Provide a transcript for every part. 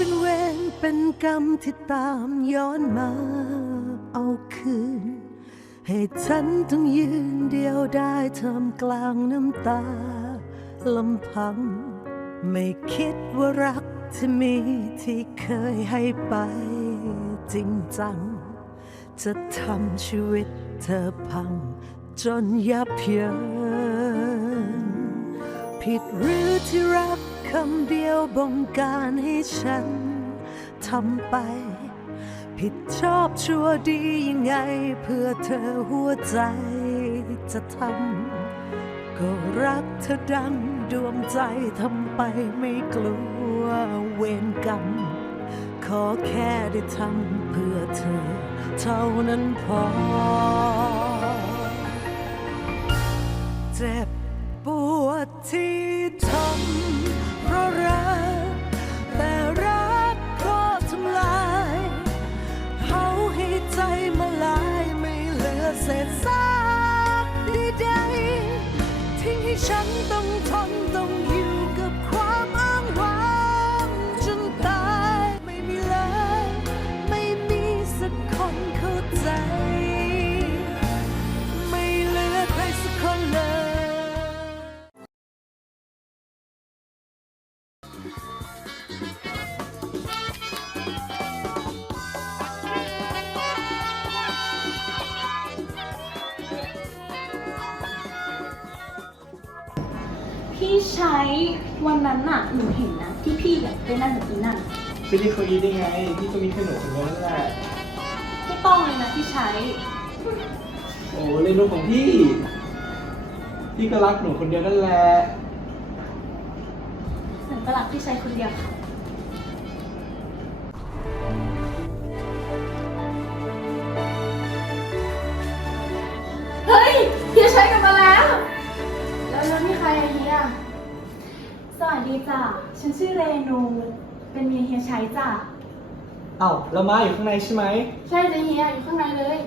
เป็นเวรเป็นกรรมที่ตามย้อนมาเอาคืน ให้ฉันต้องยืนเดียวได้ทำกลางน้ำตาลำพัง ไม่คิดว่ารักที่มีที่เคยให้ไปจริงจัง จะทำชีวิตเธอพัง จนยับเยินผิดหรือที่รัก คำเดียวบงการให้ฉันทำไป ผิดชอบชั่วดียังไง เพื่อเธอหัวใจจะทำก็รักเธอดังดวงใจทำไปไม่กลัวเวรกรรม ขอแค่ได้ทำเพื่อเธอ เท่านั้นพอ เจ็บ ใช้วันนั้นน่ะหนูเห็นนะที่พี่แบบไปนั่งกับอีนั่นไม่ได้เขาอีได้ไงพี่ก็มีแค่หนูคนเดียวนั่นแหละไม่ต้องเลยนะพี่ใช้ โอ้เล่นลูกของพี่ พี่ก็รักหนูคนเดียวนั่นแหละหนูก็รักพี่ใช้คนเดียวค่ะเฮ้ยเฮียใช้กลับมาแล้ว แล้วแล้วนี่ใครอะเฮียส วัสดีจ้ะ ฉันชื่อเรนู เป็นเมียเฮียใช้จ้ะ เอ้าแล้วม้าอยู่ข้างในใช่ไหม ใช่จ้ะเฮียอยู่ข้างในเลย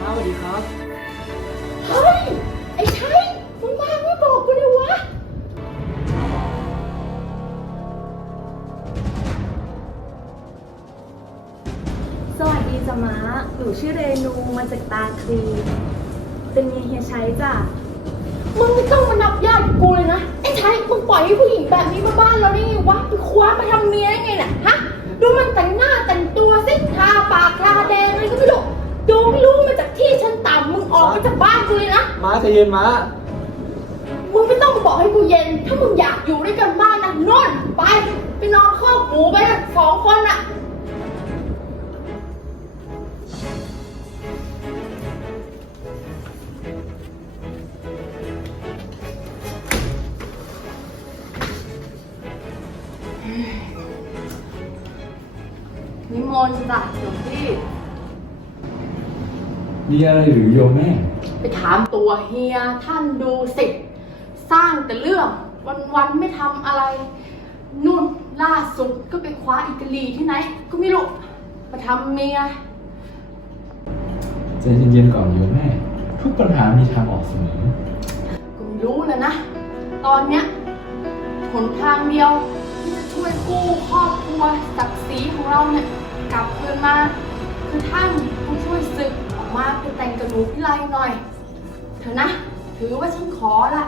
ม้าสวัสดีครับ เฮ้ย ไอ้ใช้มึงมาไม่บอกกูเลยวะ สวัสดีจ้ะม้าหนูชื่อเรนูมาจากตาคลี เป็นเมียเฮียชัยจ้ะ มึงไม่ต้องมานับญาติกับกูเลยนะ ไอ้ไทยมึงปล่อยให้ผู้หญิงแบบนี้มาบ้านเราได้ไงวะไปคว้ามาทำเมียได้ไงน่ะฮะ ดูมันแต่งหน้าแต่งตัวสิทาปากทาแดงอะไรก็ไม่รู้ ดูไม่รู้มาจากที่ชั้นต่ำมึงออกมาจากบ้านกูเลยนะ ม้าใจเย็นม้า มึงไม่ต้องมาบอกให้กูเย็น ถ้ามึงอยากอยู่ด้วยกันบ้านนะนอนไปไปนอนคอกหมูไปนะสองคนน่ะ มีอะไรหรือโยมแม่ ไปถามตัวเฮียท่านดูสิสร้างแต่เรื่องวันๆไม่ทำอะไรนู่นล่าสุดก็ไปคว้าอิตาลีที่ไหน ก็ไม่รู้มาทำเมีย ใจเย็นๆก่อนโยมแม่ ทุกปัญหามีทางออกเสมอก็ไม่รู้แล้วนะ ตอนเนี้ยหนทางเดียวที่จะช่วยกู้ครอบครัวศักดิ์ศรีของเราเนี่ยกลับคืนมา คือท่านต้องช่วยศึกออก มาไปแต่งกับหนูพิไลหน่อยเถอะนะ ถือว่าฉันขอละ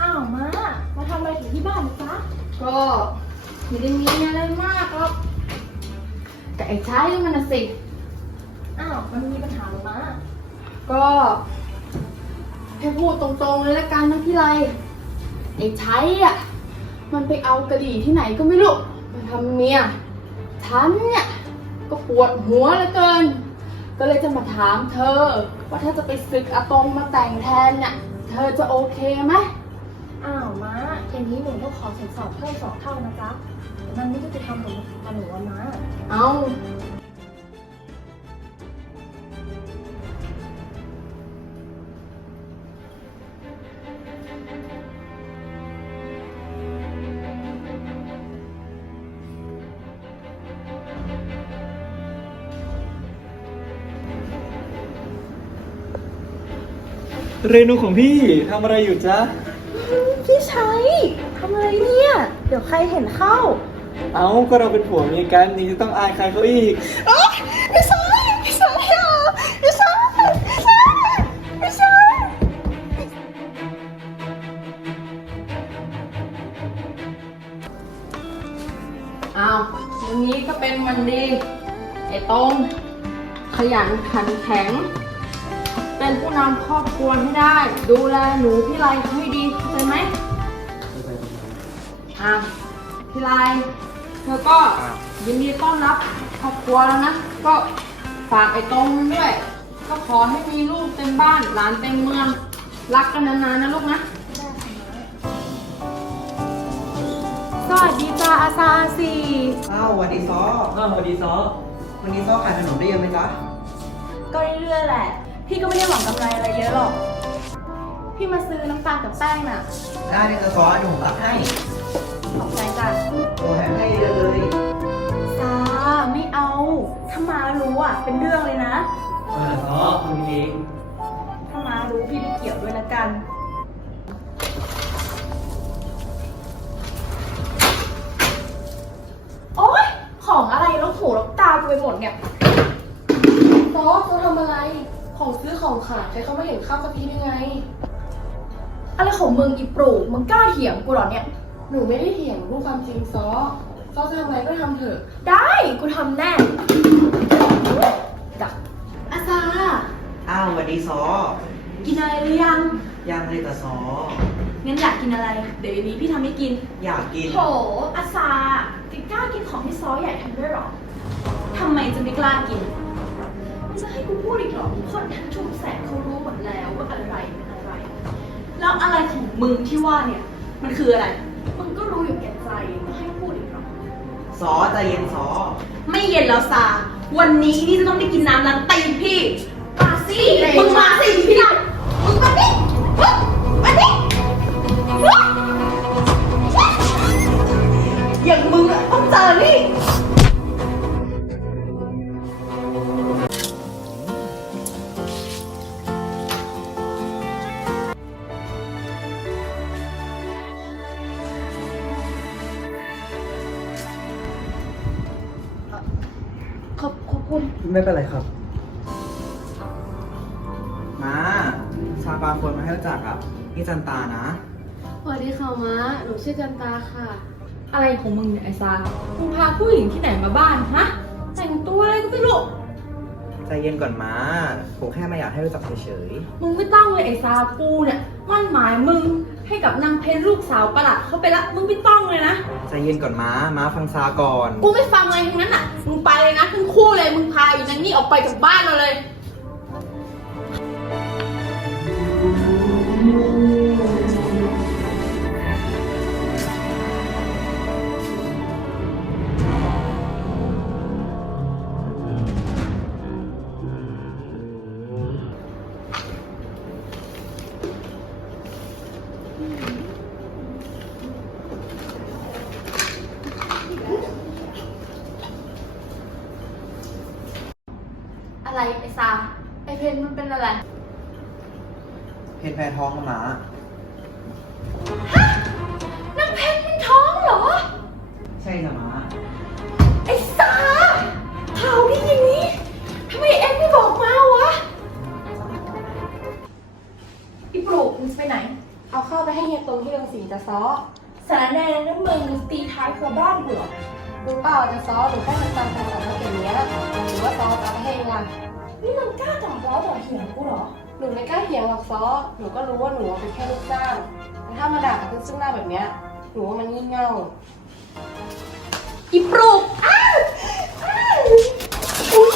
อ้าวมา มาทำอะไรถึงที่บ้านนะจ๊ะก็ไม่ได้มีอะไรมากหรอกแต่ไอ้ใช้มันน่ะสิ อ้าว มันมีปัญหาหรือมา ก็ให้พูดตรงๆเลยละกันนะพี่ไร ไอ้ใช้อะ มันไปเอากระดี่ที่ไหนก็ไม่รู้มาทำเมียฉันเนี่ยก็ปวดหัวเหลือเกิน ก็เลยจะมาถามเธอ ว่าถ้าจะไปศึกอากงมาแต่งแทนเนี่ยเธอจะโอเคไหมอ้าวมาอย่างนี้หนูต้องขอสินสอดเพิ่มสองเท่านะจ๊ะมันไม่ยุติธรรมกับหนูอะมาเอา เรนูของพี่ทำอะไรอยู่จ๊ะ พี่ชัยทำอะไรเนี่ย เดี๋ยวใครเห็นเข้า เอ้าก็เราเป็นผัวเมียกันยังจะต้องอายใครเขาอีกพี่ชัยพี่ชัยอะพี่ชัยพี่ชัยพี่ชัยอ้าววันนี้ก็เป็นวันดี ไอ้ตรงขยันขันแข็ง เป็นผู้นำครอบครัวให้ได้ ดูแลหนูพี่ไรให้ดีเข้าใจไหมอะพี่ไรเธอก็ยินดีต้อนรับครอบครัวแล้วนะ ก็ฝากไอ้ตรงนั้นด้วย ก็ขอให้มีลูกเต็มบ้านหลานเต็มเมือง รักกันนานๆนะลูกนะสวัสดีจ้าอาซาสีอ้าวสวัสดีซออ้าวสวัสดีซอวันนี้ซอขายขนมได้เยอะไหมจ๊ะก็เรื่อยๆแหละ พี่ก็ไม่ได้หวังกำไรอะไรเยอะหรอก พี่มาซื้อน้ำตาลกับแป้งน่ะ ได้เลยจ้ะซอหนูรับให้ขอบใจจ้ะโอ้แถมให้เยอะเลยซาไม่เอา ถ้ามารู้อะ เป็นเรื่องเลยนะ เออซอคุณเองถ้ามารู้พี่ไม่เกี่ยวด้วยละกัน โอ๊ย ของอะไรลกหูลกตากูไปหมดเนี่ยซอสเขาทำอะไร ของซื้อของขายใครเขาไม่เห็นข้าวกะทิยังไง อะไรของมึงอีปลูกมึงกล้าเถียงกูเหรอเนี่ย หนูไม่ได้เถียงรูปความจริงซอซอจะทำอะไรก็ทำเถอะ ได้กูทำแน่ดักอาซาอ้าวสวัสดีซอ กินอะไรหรือยัง ยังเลยจ้ะซอ งั้นอยากกินอะไร เดี๋ยววันนี้พี่ทำให้กิน อยากกิน โถอาซาแกกล้ากินของที่ซอใหญ่ทำด้วยเหรอทำไมจะไม่กล้ากินมึง จะให้กูพูดอีกเหรอคนทั้งชุมแสงเขารู้หมดแล้วว่าอะไรเป็นอะไร แล้วอะไรของมึงที่ว่าเนี่ย มันคืออะไร มึงก็รู้อยู่แก่ใจไม่ให้พูดอีกเหรอซอใจเย็นซอไม่เย็นแล้วซาวันนี้นี่จะต้องได้กินน้ำล้างตีนพี่มาสิมึงมาสิพี่นัทมึงมาดิ ไม่เป็นไรครับ มาชาปาคนมาให้รู้จักอะนี่จันตานะ สวัสดีค่ะม้าหนูชื่อจันตาค่ะ อะไรของมึงเนี่ยไอซามึงพาผู้หญิงที่ไหนมาบ้านฮะ ใจเย็นก่อนมาผมแค่มาอยากให้รู้จักเฉยมึงไม่ต้องเลยไอซากูเนี่ยมั่นหมายมึงให้กับนางเพนลูกสาวประหลัดเขาไปละมึงไม่ต้องเลยนะ ๆใจเย็นก่อนมามาฟังซาก่อน กูไม่ฟังอะไรทั้งนั้นอะมึงไปเลยนะทั้งคู่เลยมึงพาอยู่นางนี่ออกไปจากบ้านเราเลย ชรแพ้ท้องกับหมานางเพชรมันท้องเหรอ ใช่จ้ะหมา ไอ้สาข่าวดีอย่างนี้ทำไมเอ็งไม่บอกมาวะอีปลูกมึงจะไปไหน เอาเข้าไปให้เฮียตรงที่เรืองสีจะซ้อสารแดงนั่นมึงตีท้ายครัวบ้านกูเหรอรู้เปล่าจะซ้อหรือแค่มันจำเป็นของมันอย่างเนี้ยหรือว่าซ้อจะเอาไปให้เองล่ะนี่มึงกล้าด่าล้อด่าเถียงกูเหรอ หนูไม่กล้าเถียงหรอกซ้อหนูก็รู้ว่าหนูเป็นแค่ลูกจ้างแต่ถ้ามาด่ากันซึ่งหน้าแบบเนี้ย หนูว่ามันงี่เง่าอีปลูกอ้าวอ้าวอุ๊ย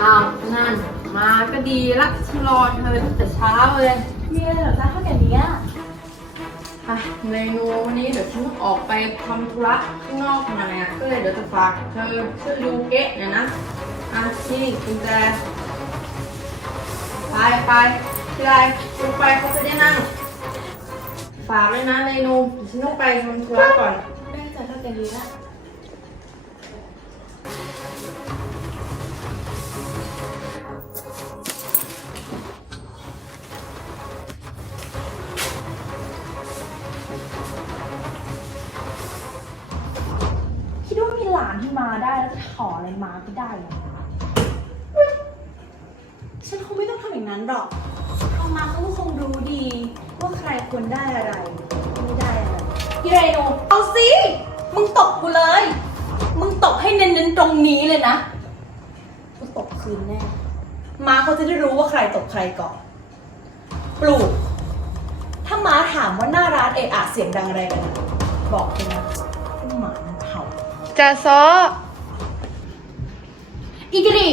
อ้าวนั่นมาก็ดีละฉันรอเธอตั้งแต่เช้าเลยมีอะไรเหรอจ๊ะเท่าแก่นี้อะ อะเมนูวันนี้เดี๋ยวฉันต้องออกไปทำธุระข้างนอกมาเนี่ยก็เลยเดี๋ยวจะฝากเธอช่วยดูเก๊ะเนี่อยนะอะนี่คุณแจไปไปที่ไรคุณไปเขาจะได้นั่ง ฝากเลยนะเมนูเดี๋ยวฉันต้องไปทำธุระก่อนได้จ้ะเท่าแก่นี้ละ ลานที่มาได้แล้วจะขออะไรมาก็ได้หรอฉันคงไม่ต้องทำอย่างนั้นหรอกเอามาเขาก็คงรู้ดี ว่าใครควรได้อะไร ไม่ได้อะไรพี่เรโนเอาสิ มึงตบกูเลย มึงตบให้เน้นๆตรงนี้เลยนะกูตบคืนแน่ มาเขาจะได้รู้ว่าใครตบใครก่อน ปลูก ถ้ามาถามว่าหน้าร้านเอะอะเสียงดังอะไรกัน บอกเลยนะ จะซออีกรี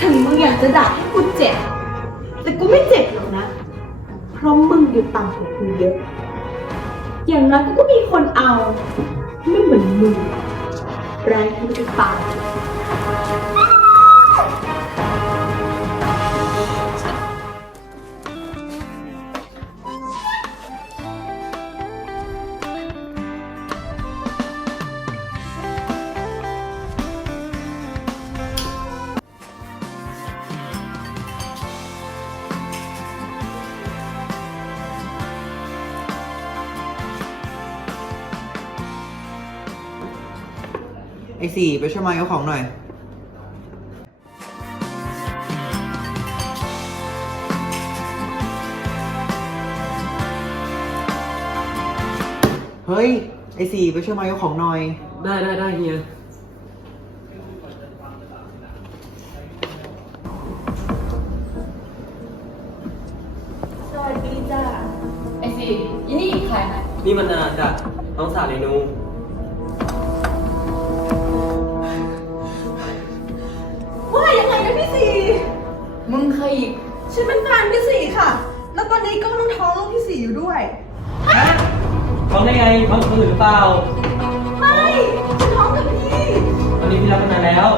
ถึงมึงอยากจะด่าให้กูเจ็บ แต่กูไม่เจ็บหรอกนะ เพราะมึงอยู่ต่ำกว่ากูเยอะ อย่างน้อยกูก็มีคนเอา ไม่เหมือนมึงแรงที่จะตา อ้สี่ไปช่วยมายกของหน่อย เฮ้ย ไอ้สี่ไปช่วยมายกของหน่อย ได้ได้ได้เฮีย สวัสดีจ้าไอซีอีนี่ใครนะนี่มันนาจ้ะน้องสาวเรนู ฉันเป็นแฟนพี่สีค่ะ แล้วตอนนี้ก็กำลังท้องลูกพี่สีอยู่ด้วยท้องได้ไงท้องคนอื่นหรือเปล่าไม่ฉันท้องกับพี่ตอนนี้พี่รับกันนานแล้ว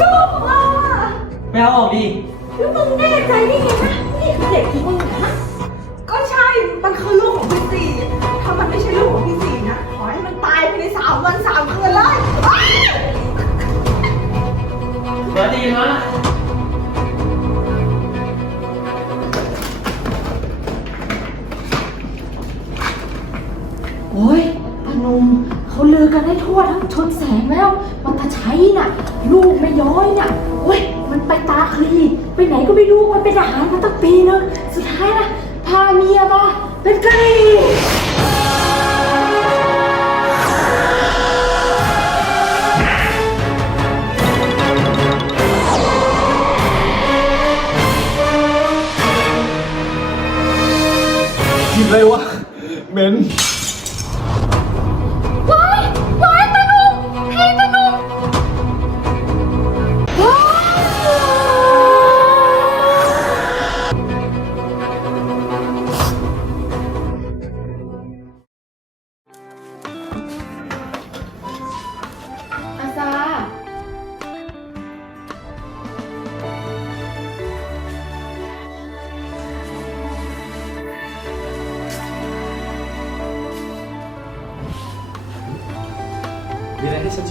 ลูกของเราอะไม่เอาออกดิแล้วมึงแน่ใจได้ไงนะนี่คือเด็กของมึงนะก็ใช่ มันคือลูกของพี่สีถ้ามันไม่ใช่ลูกของพี่สีนะขอให้มันตายภายในสามวันสามคืนเลยอ้าวสวัสดีมะ อ้ยพนมเขาลือกันได้ทั่วทั้งชนแสงแล้ว มันตาใช้น่ะ ลูกไม่ย้อยน่ะโอ้ยมันไปตาคลี ไปไหนก็ไม่รู้มันเป็นทหารมาตั้งปีนึงสุดท้ายนะพาเมียมาเป็นกะหรี่กินเลยวะเหม็น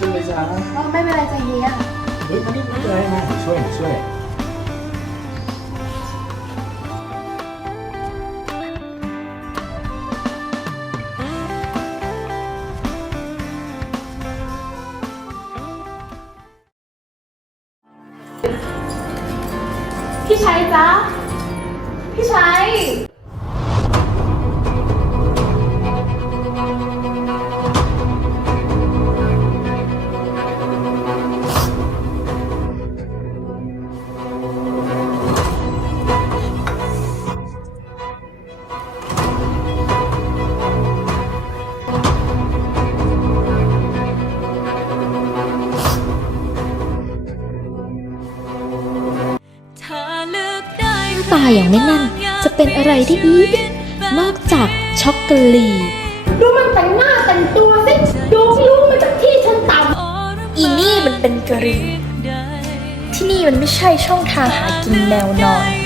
ช่วยไหมจ๊ะอ๋อไม่เป็นไรจ้ะเฮียเฮ้ยไม่เป็นไรมาช่วยช่วยพี่ชัยจ้าพี่ชัย ตายอย่างไม่นั่น จะเป็นอะไรได้อีกนอกจากช็อกโกแลตดูมันแต่งหน้าแต่งตัวสิดูไม่รู้มาจากที่ฉันต่ำอีนี่มันเป็นกะหรี่ที่นี่มันไม่ใช่ช่องทางหากินแนวนอน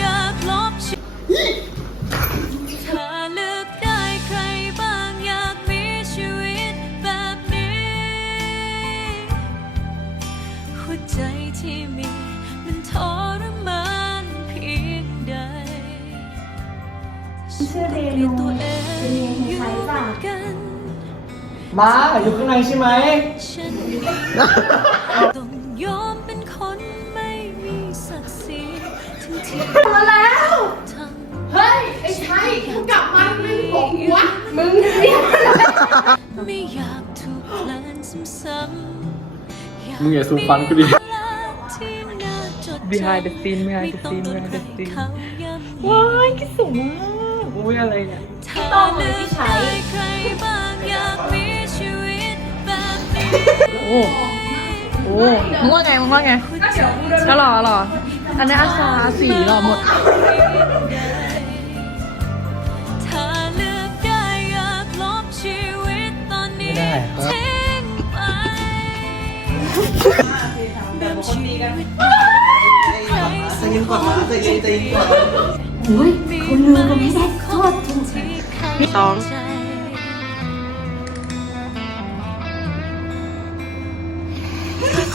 ชื่อเรเรีนูยนตัวเองเป็นเมียของอยู่ใครเหมืจ้ะอนกันมาอยู่ข้างในใช่ไหมฉันต้องยอมเป็นคนไม่มีศักดิ์ศรีทั้งที่มาแล้วทั้งเฮ้ย ไอ้ชัยมึงกลับมาไม่บอกกูวะมึงเนี่ยไม่อยากถูกแคลนซ้ำๆอยากมึงอย่าสูบฟันกูดิมีเวลาที่น่าจดจำ Behind the scene behind the ไม่ต้อง scene โดน behind the ใคร scene เขาย้ำว้ายคิดสูง มากอุ้ยอะไรเนี่ยถ้าเลือกได้ใช้โอ้โอ้มึงว่าไงมึงว่าไงก็หล่อหล่ออันนี้อาชาสีหล่อหมดเลือกได้อยากลบชีวิตตอนนี้ไม่ได้ครับทิ้งไปเดิมชีวิตใครใจเย็นก่อนใจเย็นใจเย็นก่อนมีเขาลือกันไม่ได้ ดทุกทีสอง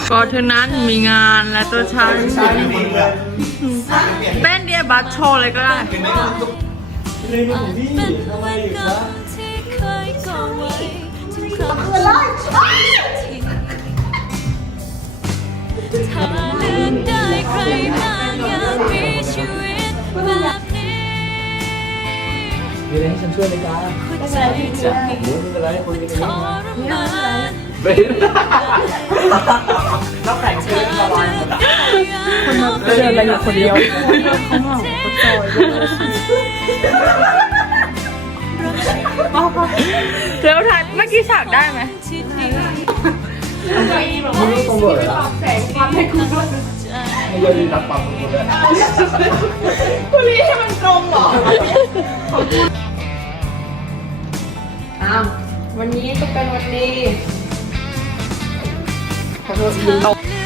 ก็เท่านั้นมีงานและตัวฉันเต้นเดียบัตโชว์เลยก็ได้เมนูพี่ทำไมอีกนะถ้าเลือกได้ใครบางอยาก มีอะไรให้ฉันช่วยไหมจ๊ะหัวใจจะโอ้ยไม่เป็นไรคนนี้ทรมานไปแล้วแข่งเกินสบายหมดคนมาเดินอะไรอยู่คนเดียวข้างหลังเขาจอยเดี๋ยวถ่ายเมื่อกี้ฉากได้ไหมที่ดีมึงต้องตำรวจเหรอแสงความให้กูด้วย ไม่ยอมดีนักปั๊มคนเลยกูรีให้มันตรงเหรออ้าววันนี้ก็เป็นวันดีขอโทษลืมถ้าเลื